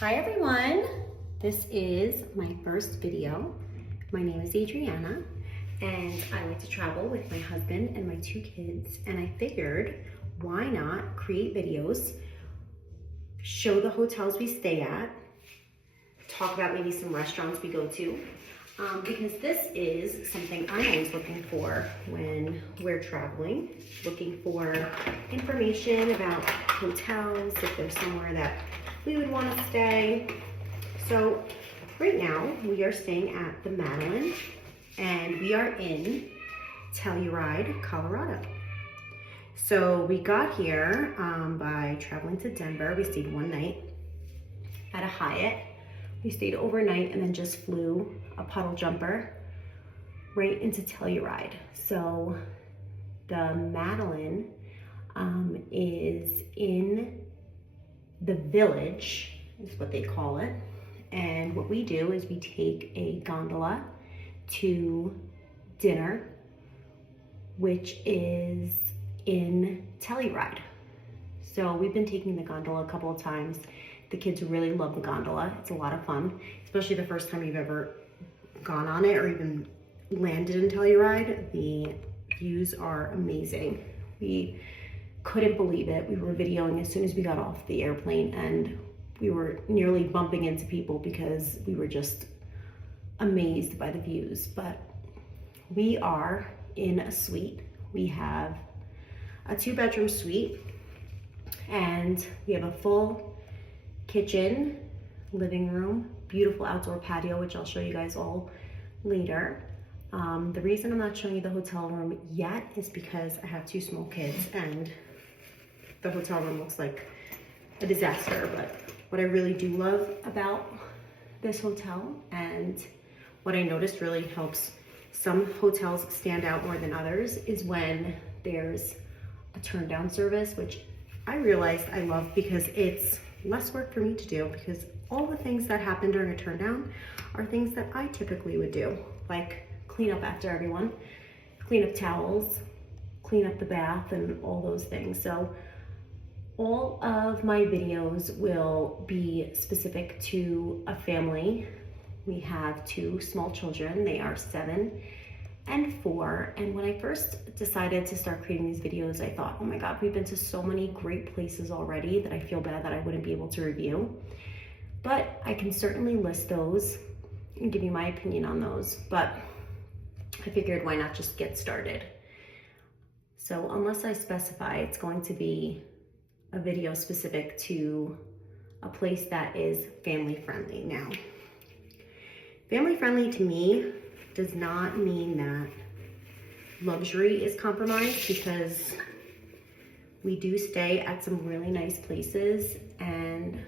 Hi everyone, this is my first video. My name is Adriana and I like to travel with my husband and my 2 kids, and I figured why not create videos, show the hotels we stay at, talk about maybe some restaurants we go to, because this is something I'm always looking for when we're traveling, looking for information about hotels, if there's somewhere that we would want to stay. So right now we are staying at the Madeline and we are in Telluride, Colorado. So we got here by traveling to Denver. We stayed one night at a Hyatt. We stayed overnight and then just flew a puddle jumper right into Telluride. So the Madeline is in the village, is what they call it. And what we do is we take a gondola to dinner, which is in Telluride. So we've been taking the gondola a couple of times. The kids really love the gondola. It's a lot of fun, especially the first time you've ever gone on it or even landed in Telluride. The views are amazing. We couldn't believe it. We were videoing as soon as we got off the airplane and we were nearly bumping into people because we were just amazed by the views. But we are in a suite. We have a 2-bedroom suite and we have a full kitchen, living room, beautiful outdoor patio, which I'll show you guys all later. The reason I'm not showing you the hotel room yet is because I have 2 small kids and the hotel room looks like a disaster. But what I really do love about this hotel, and what I noticed really helps some hotels stand out more than others, is when there's a turn down service, which I realized I love because it's less work for me to do, because all the things that happen during a turn down are things that I typically would do, like clean up after everyone, clean up towels, clean up the bath, and all those things. So all of my videos will be specific to a family. We have 2 small children. They are 7 and 4. And when I first decided to start creating these videos, I thought, oh my God, we've been to so many great places already that I feel bad that I wouldn't be able to review. But I can certainly list those and give you my opinion on those. But I figured, why not just get started? So unless I specify, it's going to be a video specific to a place that is family friendly. Now, family friendly to me does not mean that luxury is compromised, because we do stay at some really nice places and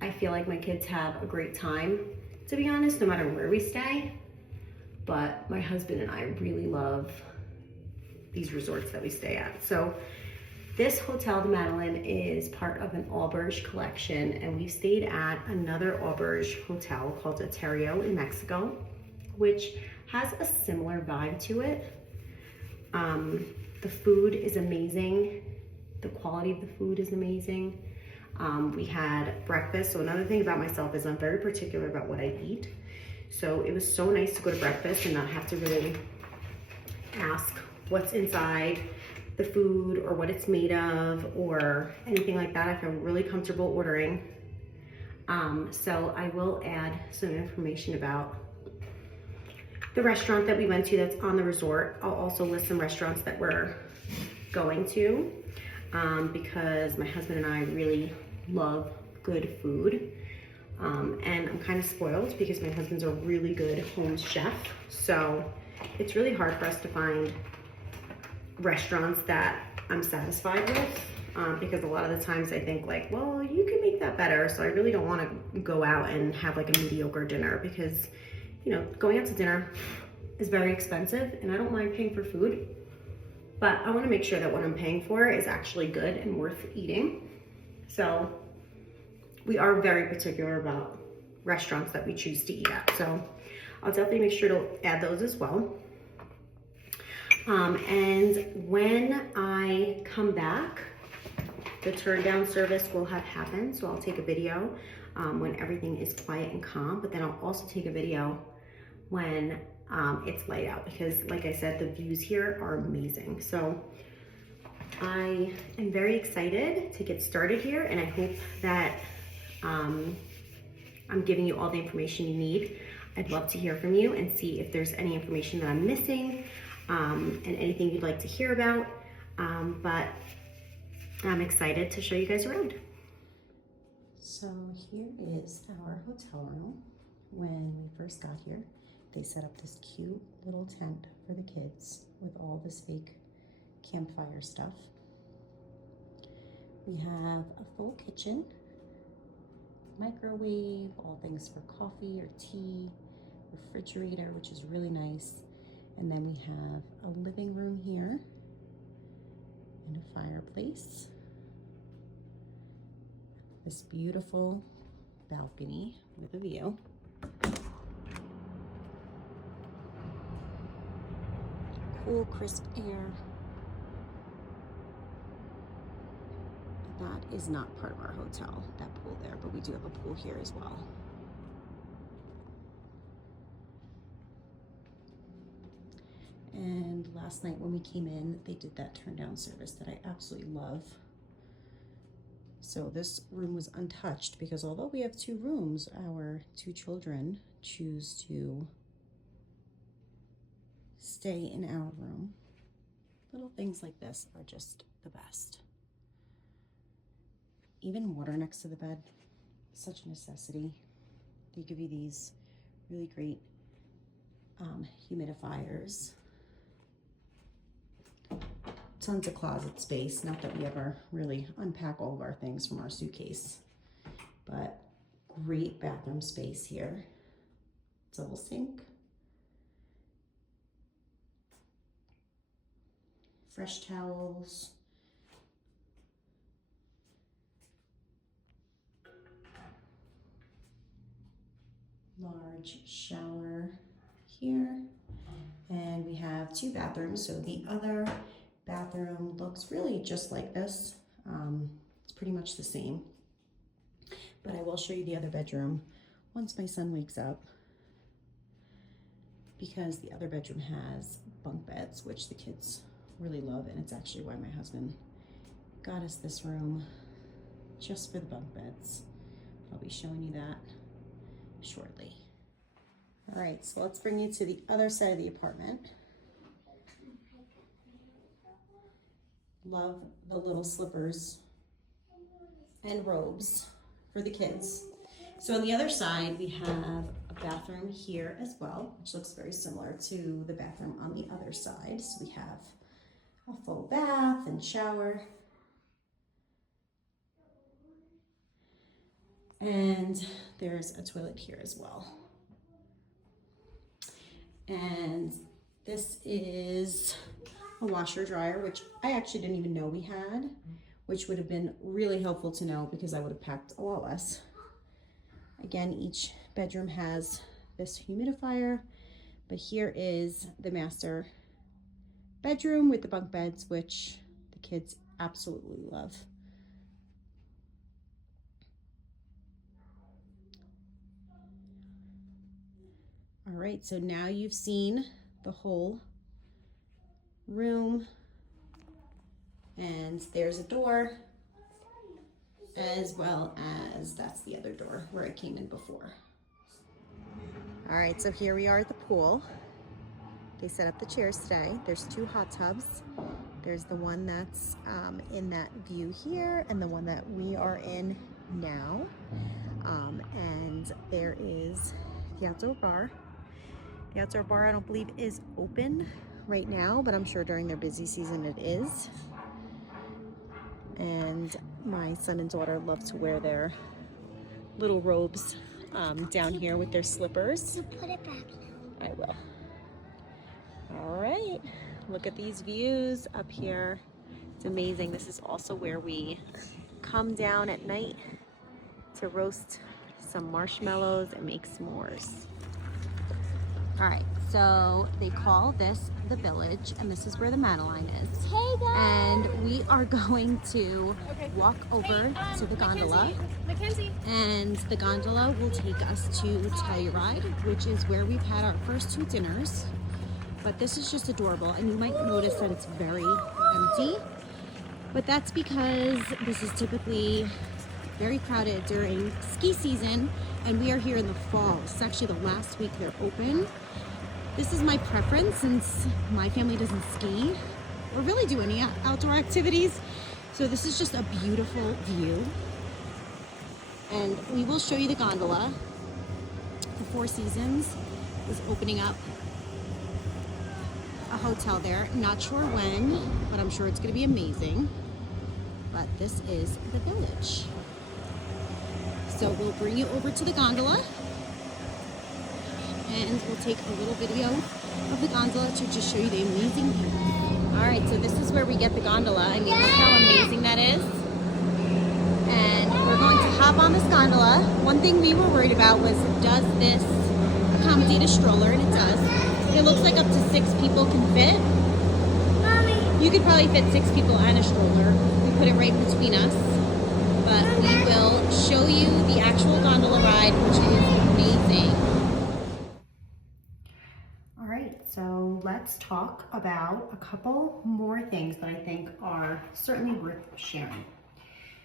I feel like my kids have a great time, to be honest, no matter where we stay. But my husband and I really love these resorts that we stay at. So this hotel, the Madeline, is part of an Auberge collection, and we stayed at another Auberge hotel called Auberge in Mexico, which has a similar vibe to it. The food is amazing. The quality of the food is amazing. We had breakfast. So another thing about myself is I'm very particular about what I eat. So it was so nice to go to breakfast and not have to really ask what's inside the food or what it's made of or anything like that. I feel really comfortable ordering. So I will add some information about the restaurant that we went to that's on the resort. I'll also list some restaurants that we're going to, because my husband and I really love good food. And I'm kind of spoiled because my husband's a really good home chef. So it's really hard for us to find restaurants that I'm satisfied with, because a lot of the times I think like, well, you can make that better. So I really don't want to go out and have like a mediocre dinner, because, you know, going out to dinner is very expensive and I don't mind paying for food, but I want to make sure that what I'm paying for is actually good and worth eating. So we are very particular about restaurants that we choose to eat at. So I'll definitely make sure to add those as well. And when I come back, the turn down service will have happened, so I'll take a video when everything is quiet and calm, but then I'll also take a video when it's light out, because like I said, the views here are amazing. So I am very excited to get started here, and I hope that I'm giving you all the information you need. I'd love to hear from you and see if there's any information that I'm missing, and anything you'd like to hear about. But I'm excited to show you guys around. So here is our hotel room. When we first got here, they set up this cute little tent for the kids with all this fake campfire stuff. We have a full kitchen, microwave, all things for coffee or tea, refrigerator, which is really nice. And then we have a living room here and a fireplace. This beautiful balcony with a view. Cool, crisp air. That is not part of our hotel, that pool there, but we do have a pool here as well. And last night when we came in, they did that turn down service that I absolutely love. So this room was untouched because although we have 2 rooms, our 2 children choose to stay in our room. Little things like this are just the best. Even water next to the bed, such a necessity. They give you these really great humidifiers. Tons of closet space, not that we ever really unpack all of our things from our suitcase, but great bathroom space here. Double sink. Fresh towels. Large shower here. And we have 2 bathrooms, so the other bathroom looks really just like this. It's pretty much the same, but I will show you the other bedroom once my son wakes up, because the other bedroom has bunk beds, which the kids really love, and it's actually why my husband got us this room, just for the bunk beds. I'll be showing you that shortly. All right, so let's bring you to the other side of the apartment. Love the little slippers and robes for the kids. So on the other side, we have a bathroom here as well, which looks very similar to the bathroom on the other side. So we have a full bath and shower. And there's a toilet here as well. And this is a washer dryer, which I actually didn't even know we had, which would have been really helpful to know because I would have packed a lot less. Again, each bedroom has this humidifier, but here is the master bedroom with the bunk beds, which the kids absolutely love. All right, so now you've seen the whole room, and there's a door, as well as that's the other door where I came in before. All right, so here we are at the pool. They set up the chairs today. There's 2 hot tubs. There's the one that's in that view here, and the one that we are in now. And there is the outdoor bar. The outdoor bar, I don't believe, is open right now, but I'm sure during their busy season it is. And my son and daughter love to wear their little robes down here with their slippers. You put it back now. I will. All right, look at these views up here. It's amazing. This is also where we come down at night to roast some marshmallows and make s'mores. All right, so they call this the Village, and this is where the Madeline is. Hey guys! And we are going to walk over to the gondola. Mackenzie. And the gondola will take us to Telluride, which is where we've had our first 2 dinners. But this is just adorable, and you might notice that it's very empty. But that's because this is typically very crowded during ski season, and we are here in the fall. It's actually the last week they're open. This is my preference since my family doesn't ski or really do any outdoor activities. So this is just a beautiful view. And we will show you the gondola. The Four Seasons is opening up a hotel there. Not sure when, but I'm sure it's gonna be amazing. But this is the Village. So we'll bring you over to the gondola, and we'll take a little video of the gondola to just show you the amazing view. All right, so this is where we get the gondola. I mean, look how amazing that is. And we're going to hop on this gondola. One thing we were worried about was, does this accommodate a stroller? And it does. It looks like up to 6 people can fit. Mommy. You could probably fit 6 people and a stroller. We put it right between us. But we will show you the actual gondola ride, which is amazing. All right, so let's talk about a couple more things that I think are certainly worth sharing.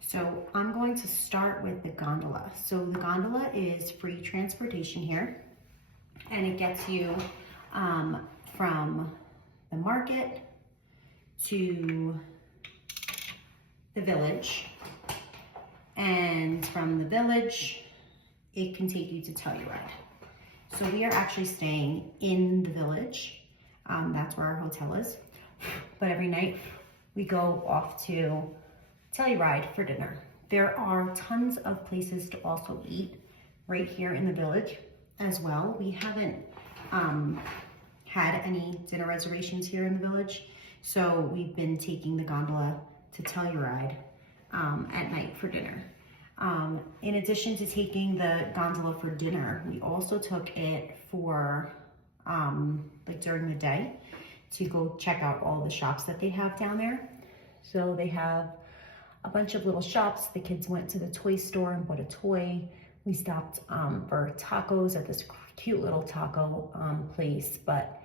So I'm going to start with the gondola. So the gondola is free transportation here, and it gets you from the market to the Village. And from the Village, it can take you to Telluride. So we are actually staying in the Village. That's where our hotel is. But every night we go off to Telluride for dinner. There are tons of places to also eat right here in the Village as well. We haven't had any dinner reservations here in the Village. So we've been taking the gondola to Telluride at night for dinner. In addition to taking the gondola for dinner, we also took it for like during the day to go check out all the shops that they have down there. So they have a bunch of little shops. The kids went to the toy store and bought a toy. We stopped for tacos at this cute little taco place, but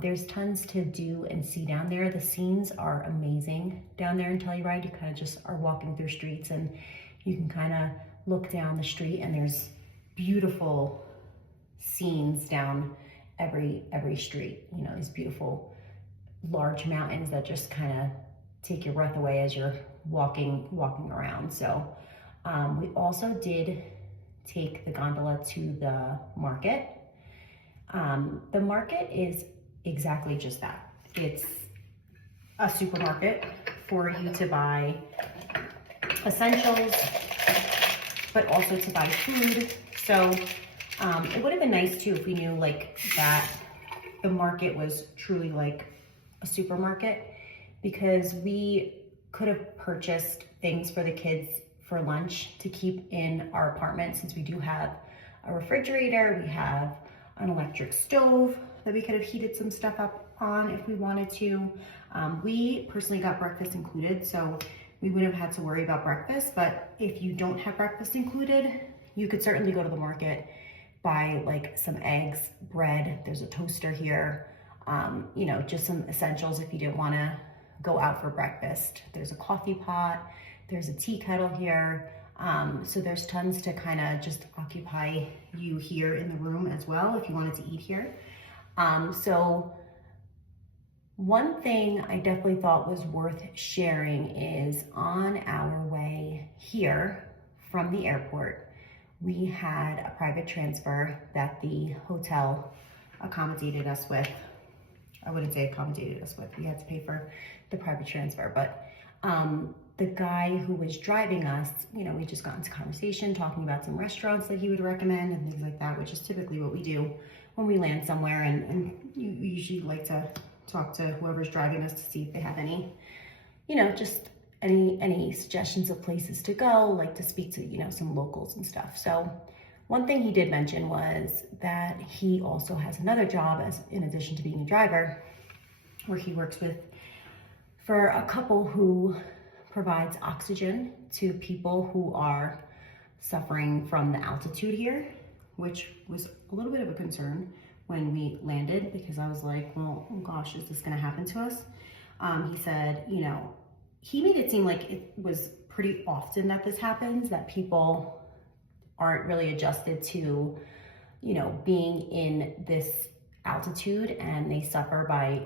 there's tons to do and see down there. The scenes are amazing down there in Telluride. You kind of just are walking through streets, and you can kind of look down the street, and there's beautiful scenes down every street. You know, these beautiful large mountains that just kind of take your breath away as you're walking around. So we also did take the gondola to the market. The market is exactly just that. It's a supermarket for you to buy essentials, but also to buy food. So it would have been nice too if we knew like that the market was truly like a supermarket, because we could have purchased things for the kids for lunch to keep in our apartment, since we do have a refrigerator, we have an electric stove that we could have heated some stuff up on if we wanted to. We personally got breakfast included, so we wouldn't have had to worry about breakfast. But if you don't have breakfast included, you could certainly go to the market, buy like some eggs, bread, there's a toaster here, you know, just some essentials if you didn't want to go out for breakfast. There's a coffee pot, there's a tea kettle here. So there's tons to kind of just occupy you here in the room as well if you wanted to eat here. So one thing I definitely thought was worth sharing is on our way here from the airport, we had a private transfer that the hotel accommodated us with. I wouldn't say accommodated us with, we had to pay for the private transfer, but the guy who was driving us, you know, we just got into conversation talking about some restaurants that he would recommend and things like that, which is typically what we do when we land somewhere, and you usually like to talk to whoever's driving us to see if they have any, you know, just any suggestions of places to go, like to speak to, you know, some locals and stuff. So One thing he did mention was that he also has another job in addition to being a driver, where he works for a couple who provides oxygen to people who are suffering from the altitude here, which was a little bit of a concern when we landed, because I was like, well, oh gosh, is this gonna happen to us? He said, he made it seem like it was pretty often that this happens, that people aren't really adjusted to, being in this altitude, and they suffer by,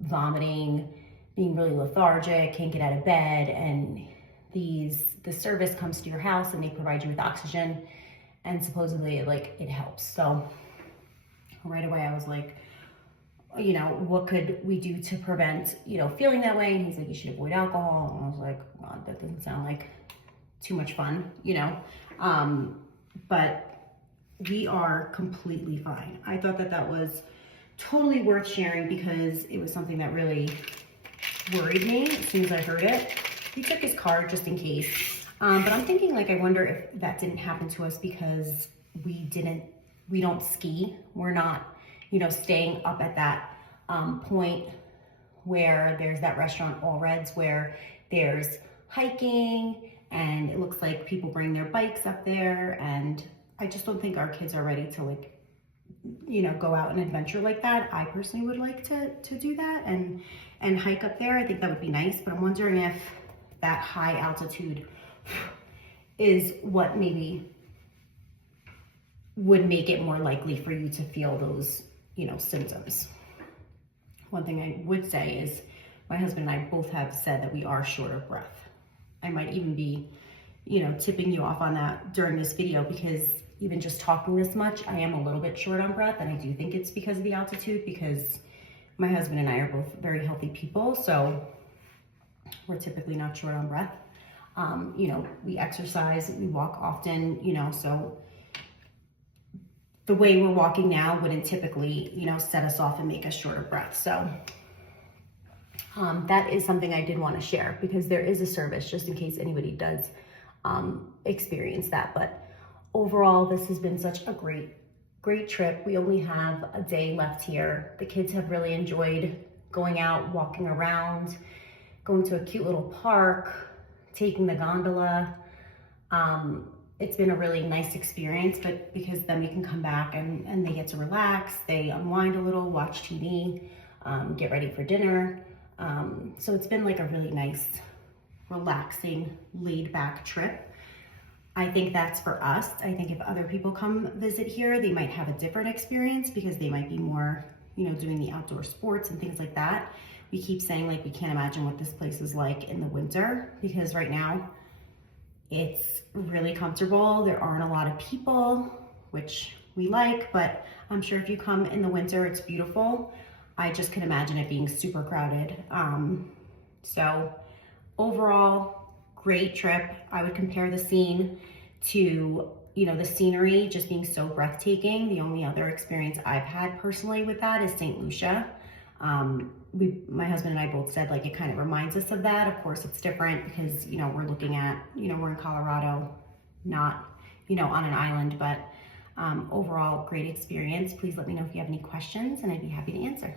vomiting, being really lethargic, can't get out of bed, and the service comes to your house and they provide you with oxygen, and supposedly it helps. So right away I was like, what could we do to prevent, feeling that way? And he's like, you should avoid alcohol. And I was like, God, that doesn't sound like too much fun, but we are completely fine. I thought that was totally worth sharing because it was something that really worried me as soon as I heard it. He took his card just in case. But I'm thinking, I wonder if that didn't happen to us because we don't ski. We're not, staying up at that point where there's that restaurant Auberge where there's hiking, and it looks like people bring their bikes up there. And I just don't think our kids are ready to go out and adventure like that. I personally would like to do that and hike up there. I think that would be nice, but I'm wondering if that high altitude is what maybe would make it more likely for you to feel those, symptoms. One thing I would say is my husband and I both have said that we are short of breath. I might even be, tipping you off on that during this video, because even just talking this much, I am a little bit short on breath, and I do think it's because of the altitude, because my husband and I are both very healthy people, so we're typically not short on breath. We exercise, we walk often, so the way we're walking now wouldn't typically, set us off and make us short of breath. So that is something I did want to share, because there is a service just in case anybody does experience that. But overall, this has been such a great trip. We only have a day left here. The kids have really enjoyed going out, walking around, going to a cute little park, taking the gondola. It's been a really nice experience, but because then we can come back and they get to relax, they unwind a little, watch TV, get ready for dinner. So it's been a really nice, relaxing, laid back trip. I think that's for us. I think if other people come visit here, they might have a different experience, because they might be more, doing the outdoor sports and things like that. We keep saying we can't imagine what this place is like in the winter, because right now it's really comfortable. There aren't a lot of people, which we like, but I'm sure if you come in the winter, it's beautiful. I just can imagine it being super crowded. So overall, great trip. I would compare the scene to, the scenery just being so breathtaking. The only other experience I've had personally with that is St. Lucia. My husband and I both said it kind of reminds us of that. Of course, it's different because, we're looking at, we're in Colorado, not, on an island, but overall, great experience. Please let me know if you have any questions, and I'd be happy to answer.